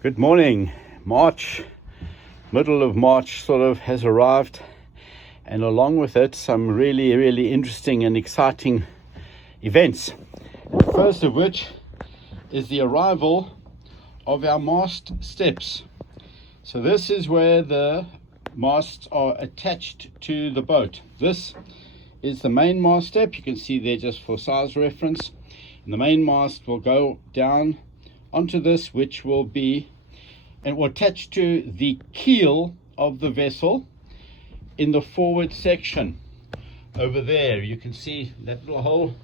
Good morning. March, middle of March sort of has arrived, and along with it some really interesting and exciting events. And the first of which is the arrival of our mast steps. So this is where the masts are attached to the boat. This is the main mast step. You can see there just for size reference. And the main mast will go down onto this, which will be and will attach to the keel of the vessel in the forward section. Over there you can see that little hole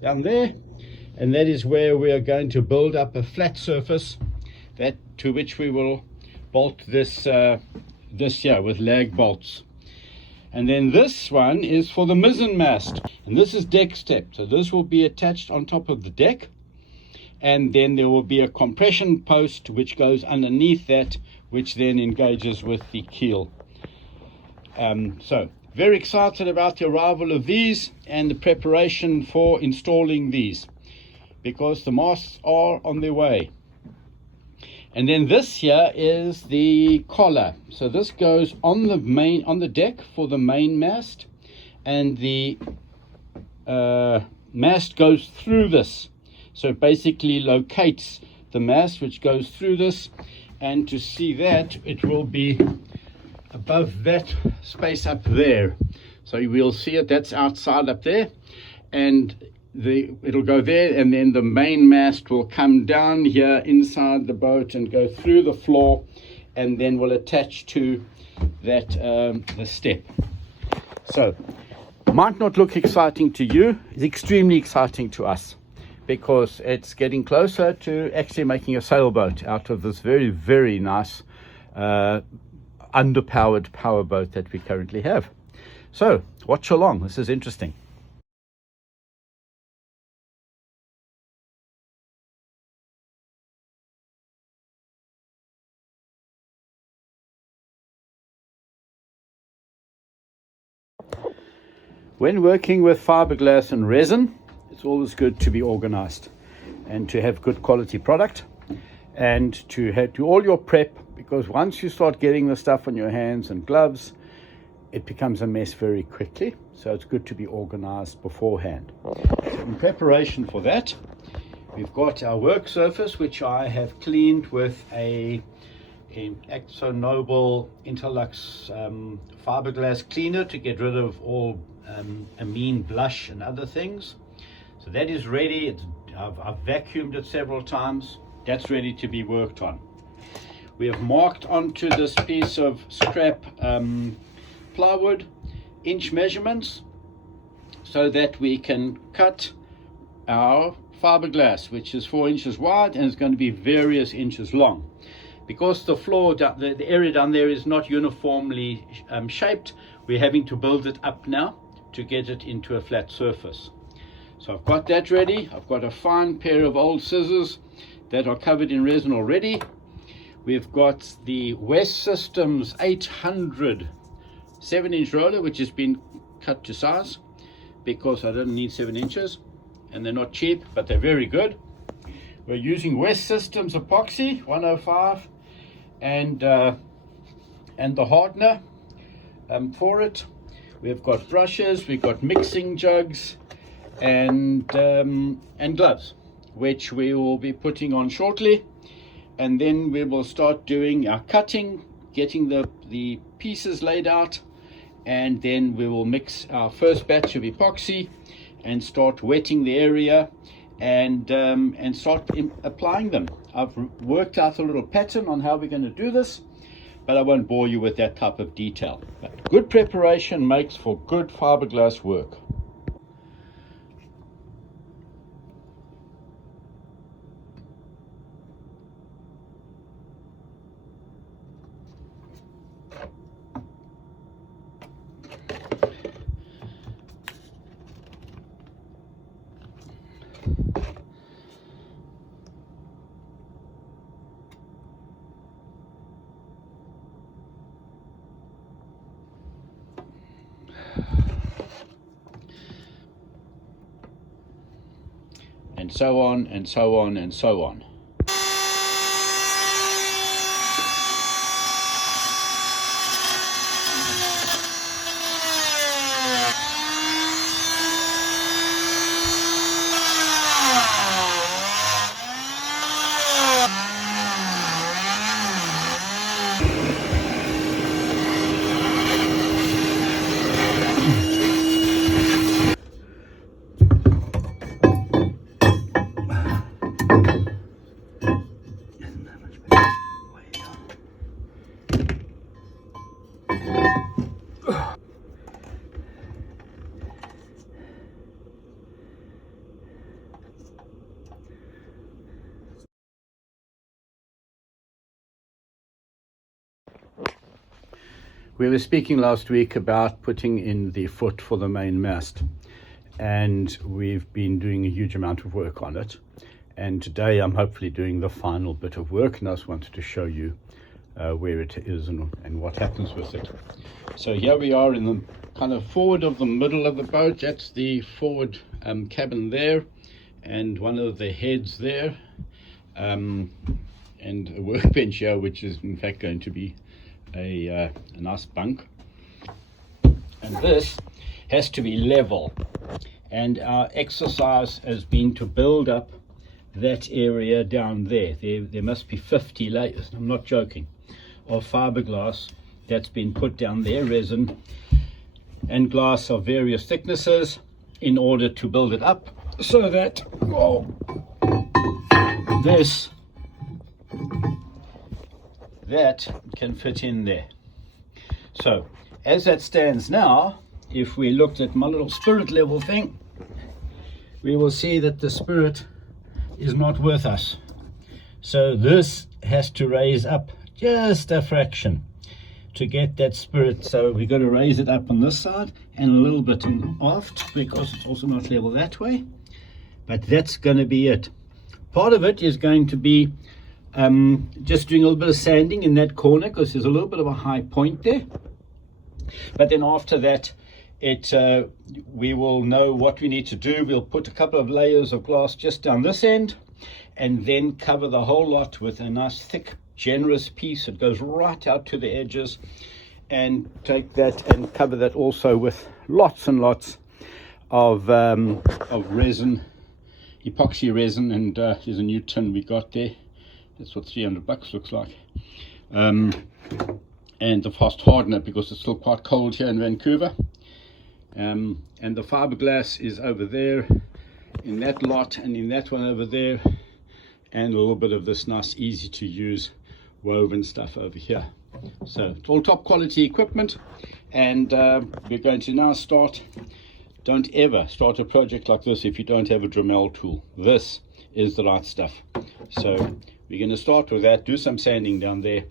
down there, and that is where we are going to build up a flat surface that to which we will bolt this here with lag bolts. And then this one is for the mizzen mast, and this is deck step. So this will be attached on top of the deck, and then there will be a compression post which goes underneath that, which then engages with the keel. So very excited about the arrival of these and the preparation for installing these, because the masts are on their way. And then this here is the collar. So this goes on the deck for the main mast, and the mast goes through this. So it basically locates the mast which goes through this, and to see that, it will be above that space up there. So you will see it, that's outside up there, and it'll go there, and then the main mast will come down here inside the boat and go through the floor, and then will attach to that the step. So might not look exciting to you, it's extremely exciting to us, because it's getting closer to actually making a sailboat out of this very nice underpowered powerboat that we currently have. So watch along, this is interesting. When working with fiberglass and resin, it's always good to be organized and to have good quality product, and to do all your prep, because once you start getting the stuff on your hands and gloves, it becomes a mess very quickly. So it's good to be organized beforehand. So in preparation for that, we've got our work surface, which I have cleaned with an AkzoNobel Interlux fiberglass cleaner to get rid of all amine blush and other things. So that is ready. I've vacuumed it several times. That's ready to be worked on. We have marked onto this piece of scrap plywood inch measurements, so that we can cut our fiberglass, which is 4 inches wide and is going to be various inches long. Because the floor, the area down there is not uniformly shaped, we're having to build it up now to get it into a flat surface. So I've got that ready. I've got a fine pair of old scissors that are covered in resin already. We've got the West Systems 800 7-inch roller, which has been cut to size because I don't need 7 inches, and they're not cheap, but they're very good. We're using West Systems epoxy 105 and the hardener for it. We've got brushes, we've got mixing jugs, and gloves, which we will be putting on shortly. And then we will start doing our cutting, getting the pieces laid out, and then we will mix our first batch of epoxy and start wetting the area and start applying them. I've worked out a little pattern on how we're going to do this, but I won't bore you with that type of detail. But good preparation makes for good fiberglass work. And so on and so on and so on. We were speaking last week about putting in the foot for the main mast, and we've been doing a huge amount of work on it. And today I'm hopefully doing the final bit of work, and I just wanted to show you where it is and what happens with it. So here we are in the kind of forward of the middle of the boat. That's the forward cabin there, and one of the heads there, and a workbench here, which is in fact going to be a nice bunk. And this has to be level, and our exercise has been to build up that area down there. There must be 50 layers, I'm not joking, of fiberglass that's been put down there, resin and glass of various thicknesses, in order to build it up so that that can fit in there. So as that stands now, if we looked at my little spirit level thing, we will see that the spirit is not with us. So this has to raise up just a fraction to get that spirit. So we've got to raise it up on this side and a little bit aft, because it's also not level that way. But that's going to be it. Part of it is going to be just doing a little bit of sanding in that corner, because there's a little bit of a high point there. But then after that, we will know what we need to do. We'll put a couple of layers of glass just down this end, and then cover the whole lot with a nice thick, generous piece that goes right out to the edges, and take that and cover that also with lots and lots of resin, epoxy resin. And there's a new tin we got there. That's what $300 looks like. And the fast hardener, because it's still quite cold here in Vancouver. And the fiberglass is over there in that lot, and in that one over there, and a little bit of this nice easy to use woven stuff over here. So it's all top quality equipment, and we're going to now start. Don't ever start a project like this if you don't have a Dremel tool. This is the right stuff. So we're going to start with that, do some sanding down there,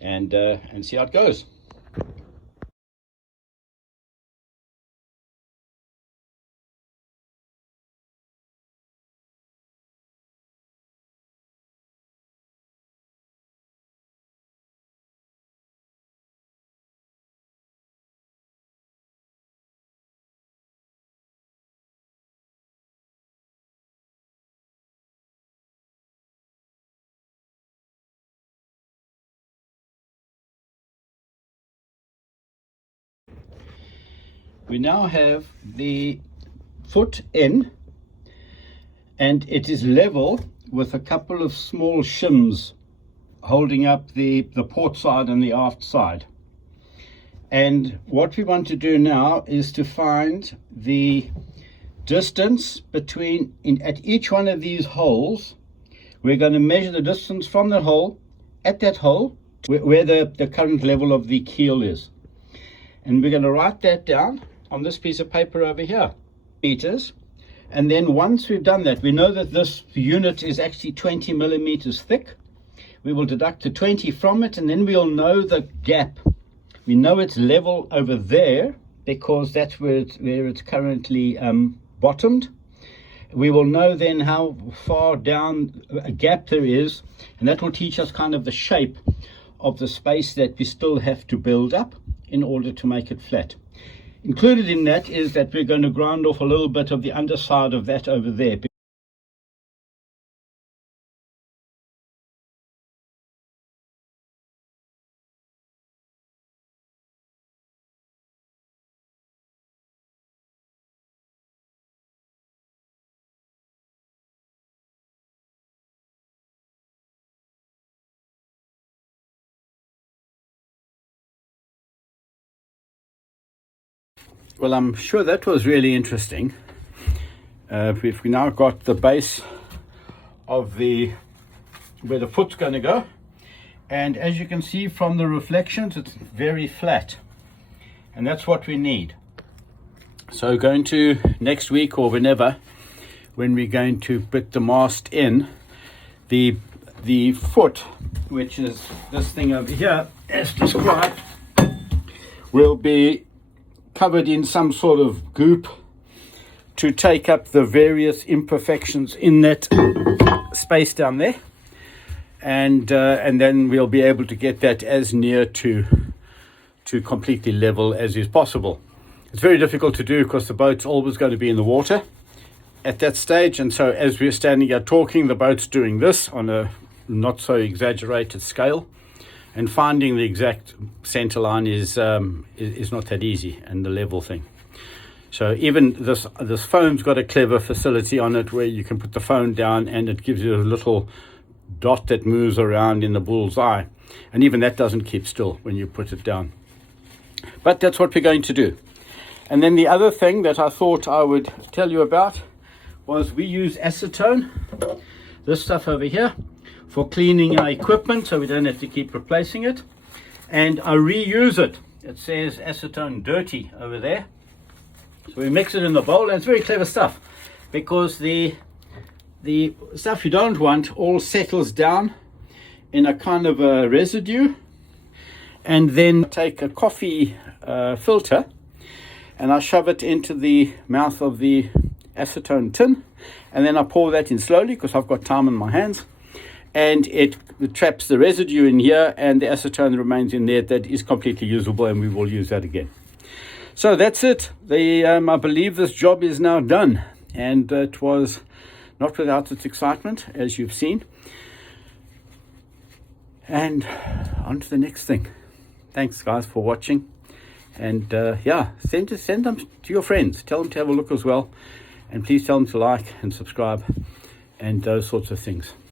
and see how it goes. We now have the foot in, and it is level with a couple of small shims holding up the port side and the aft side. And what we want to do now is to find the distance between, at each one of these holes, we're going to measure the distance from that hole, at that hole, where the current level of the keel is. And we're going to write that down on this piece of paper over here, meters. And then once we've done that, we know that this unit is actually 20 millimeters thick. We will deduct the 20 from it, and then we'll know the gap. We know it's level over there, because that's where it's currently bottomed. We will know then how far down a gap there is, and that will teach us kind of the shape of the space that we still have to build up in order to make it flat. Included in that is that we're going to grind off a little bit of the underside of that over there. Well, I'm sure that was really interesting. We've now got the base of where the foot's going to go, and as you can see from the reflections, it's very flat, and that's what we need. So going to next week or whenever, when we're going to put the mast in, the foot, which is this thing over here as described, will be covered in some sort of goop to take up the various imperfections in that space down there, and then we'll be able to get that as near to completely level as is possible. It's very difficult to do because the boat's always going to be in the water at that stage, and so as we're standing here talking, the boat's doing this on a not so exaggerated scale, and finding the exact center line is not that easy, and the level thing. So even this phone's got a clever facility on it where you can put the phone down and it gives you a little dot that moves around in the bull's eye, and even that doesn't keep still when you put it down. But that's what we're going to do. And then the other thing that I thought I would tell you about was we use acetone, this stuff over here, for cleaning our equipment so we don't have to keep replacing it. And I reuse it. It says acetone dirty over there. So we mix it in the bowl, and it's very clever stuff because the stuff you don't want all settles down in a kind of a residue. And then take a coffee filter and I shove it into the mouth of the acetone tin, and then I pour that in slowly because I've got time on my hands, and it traps the residue in here, and the acetone remains in there. That is completely usable, and we will use that again. So that's it. I believe this job is now done, and it was not without its excitement, as you've seen. And on to the next thing. Thanks, guys, for watching. And send them to your friends. Tell them to have a look as well. And please tell them to like and subscribe and those sorts of things.